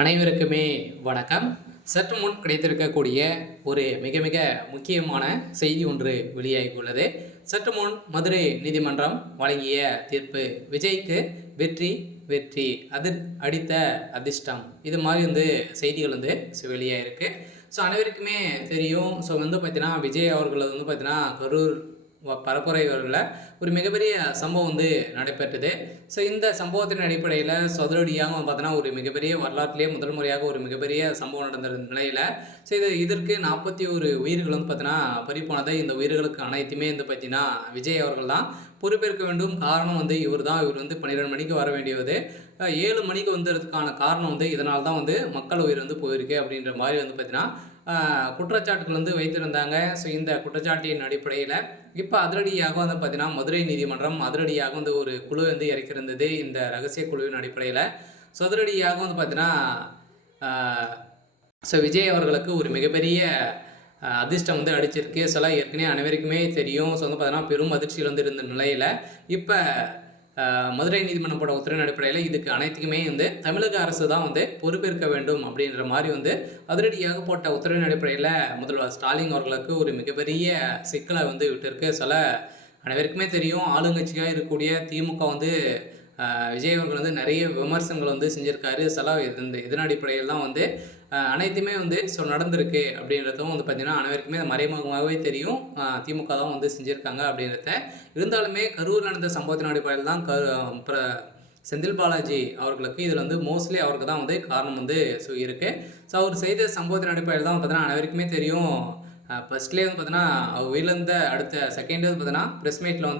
அனைவருக்குமே வணக்கம். சற்று முன் கிடைத்திருக்கக்கூடிய ஒரு மிக மிக முக்கியமான செய்தி ஒன்று வெளியாகியுள்ளது. சற்று முன் மதுரை நீதிமன்றம் வழங்கிய தீர்ப்பு விஜய்க்கு வெற்றி வெற்றி அடித்த அதிர்ஷ்டம் இது மாதிரி செய்திகள் வெளியாயிருக்கு. ஸோ அனைவருக்குமே தெரியும். ஸோ பார்த்தீங்கன்னா விஜய் அவர்கள் பார்த்தீங்கன்னா கரூர் பரப்புரைகளில் ஒரு மிகப்பெரிய சம்பவம் நடைபெற்றது. ஸோ இந்த சம்பவத்தின் அடிப்படையில் சதுரடியாக பார்த்தீங்கன்னா ஒரு மிகப்பெரிய வரலாற்றிலேயே முதல் முறையாக ஒரு மிகப்பெரிய சம்பவம் நடந்த நிலையில் ஸோ இதற்கு 41 உயிர்கள் பார்த்தீங்கன்னா பறிப்போனதை இந்த உயிர்களுக்கு அனைத்துமே பார்த்தீங்கன்னா விஜய் அவர்கள் தான் பொறுப்பேற்க வேண்டும். காரணம் இவர் தான். இவர் 12 மணிக்கு வர வேண்டியது 7 மணிக்கு வந்ததுக்கான காரணம் இதனால் தான் மக்கள் உயிர் போயிருக்கு அப்படின்ற மாதிரி பார்த்தீங்கன்னா குற்றச்சாட்டுகள் வைத்திருந்தாங்க. ஸோ இந்த குற்றச்சாட்டின் அடிப்படையில் இப்போ அதிரடியாக பார்த்தீங்கன்னா மதுரை நீதிமன்றம் அதிரடியாக ஒரு குழு இறக்கியிருந்தது. இந்த ரகசிய குழுவின் அடிப்படையில் ஸோ அதிரடியாக பார்த்தீங்கன்னா ஸோ விஜய் அவர்களுக்கு ஒரு மிகப்பெரிய அதிர்ஷ்டம் அடிச்சிருக்கு. சில ஏற்கனவே அனைவருக்குமே தெரியும். ஸோ பார்த்தீங்கன்னா பெரும் அதிர்ச்சியில் இருந்த நிலையில் இப்போ மதுரை நீதிமன்றம் போட உத்தரவின் அடிப்படையில் இதுக்கு அனைத்துக்குமே தமிழக அரசு தான் பொறுப்பேற்க வேண்டும் அப்படின்ற மாதிரி அதிரடியாக போட்ட உத்தரவின் அடிப்படையில் முதல்வர் ஸ்டாலின் அவர்களுக்கு ஒரு மிகப்பெரிய சிக்கலை விட்டுருக்கு. சில அனைவருக்குமே தெரியும். ஆளுங்கட்சியாக இருக்கக்கூடிய திமுக விஜய் அவர்கள் நிறைய விமர்சனங்கள் செஞ்சுருக்காரு. சில இதன் அடிப்படையில் தான் அனைத்துமே ஸோ நடந்திருக்கு அப்படின்றதும் பார்த்தீங்கன்னா அனைவருக்குமே மறைமுகமாகவே தெரியும். திமுக தான் செஞ்சுருக்காங்க அப்படின்றத. இருந்தாலுமே கரூர் நடந்த சம்பவத்தின் அடிப்படையில் தான் செந்தில் பாலாஜி அவர்களுக்கு இதில் மோஸ்ட்லி அவருக்கு தான் காரணம் ஸோ இருக்குது. ஸோ அவர் செய்த சம்பவத்தின் அடிப்படையில் தான் பார்த்தீங்கன்னா அனைவருக்குமே தெரியும். ஃபஸ்ட்லேயே பார்த்தீங்கன்னா அவர் உயிரிழந்த அடுத்த செகண்ட் பார்த்தீங்கன்னா ப்ரெஸ் மீட்டில்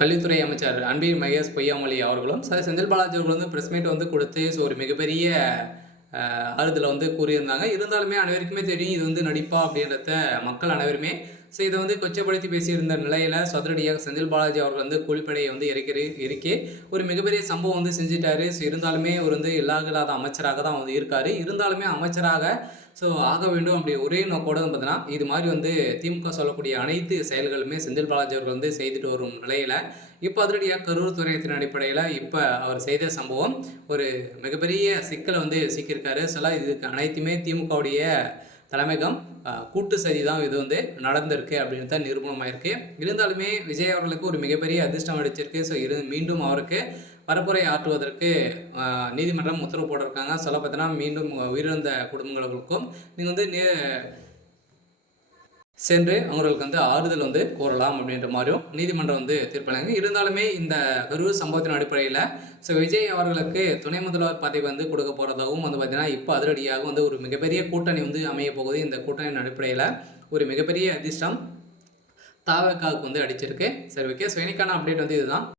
கல்வித்துறை அமைச்சர் அன்பில் மகேஷ் பொய்யாமொழி அவர்களும் செந்தில் பாலாஜி அவர்கள் ப்ரெஸ் மீட் கொடுத்து ஸோ ஒரு மிகப்பெரிய ஆறுதலை கூறியிருந்தாங்க. இருந்தாலுமே அனைவருக்குமே தெரியும் இது நடிப்பா அப்படின்றத மக்கள் அனைவருமே ஸோ இதை கொச்சப்படுத்தி பேசியிருந்த நிலையில் சதுரடியாக செந்தில் பாலாஜி அவர்கள் கூலிப்படையை இறக்கி ஒரு மிகப்பெரிய சம்பவம் செஞ்சிட்டாரு. ஸோ இருந்தாலுமே அவர் இல்லாத அமைச்சராக தான் இருக்கார். இருந்தாலுமே அமைச்சராக ஸோ ஆக வேண்டும் அப்படி ஒரே நோக்கோடு பார்த்தீங்கன்னா இது மாதிரி திமுக சொல்லக்கூடிய அனைத்து செயல்களுமே செந்தில் பாலாஜி அவர்கள் செய்துட்டு வரும் நிலையில் இப்போ அதிரடியாக கரூர் துறையத்தின் அடிப்படையில் இப்போ அவர் செய்த சம்பவம் ஒரு மிகப்பெரிய சிக்கலை சிக்கியிருக்காரு. சில இதுக்கு அனைத்துமே திமுகவுடைய தலைமையகம் கூட்டு சதி தான் இது நடந்திருக்கு அப்படின்னு தான் நிரூபணமாயிருக்கு. இருந்தாலுமே விஜய் அவர்களுக்கு ஒரு மிகப்பெரிய அதிர்ஷ்டம் அடிச்சிருக்கு. ஸோ மீண்டும் அவருக்கு பரப்புரை ஆற்றுவதற்கு நீதிமன்றம் உத்தரவு போட்டிருக்காங்க. சொல்ல பார்த்தீங்கன்னா மீண்டும் உயிரிழந்த குடும்பங்களுக்கும் நீங்கள் சென்று அவங்களுக்கு ஆறுதல் கோரலாம் அப்படின்ற மாதிரியும் நீதிமன்றம் தீர்ப்பளிங்க. இருந்தாலுமே இந்த கரூர் சம்பவத்தின் அடிப்படையில் ஸோ விஜய் அவர்களுக்கு துணை முதல்வர் பதவி கொடுக்க போகிறதாகவும் பார்த்தீங்கன்னா இப்போ அதிரடியாக ஒரு மிகப்பெரிய கூட்டணி அமைய போகுது. இந்த கூட்டணியின் அடிப்படையில் ஒரு மிகப்பெரிய அதிர்ஷ்டம் தாவக்காவுக்கு அடிச்சிருக்கு. சரி, ஓகே. ஸோ இன்னைக்கான அப்டேட் இதுதான்.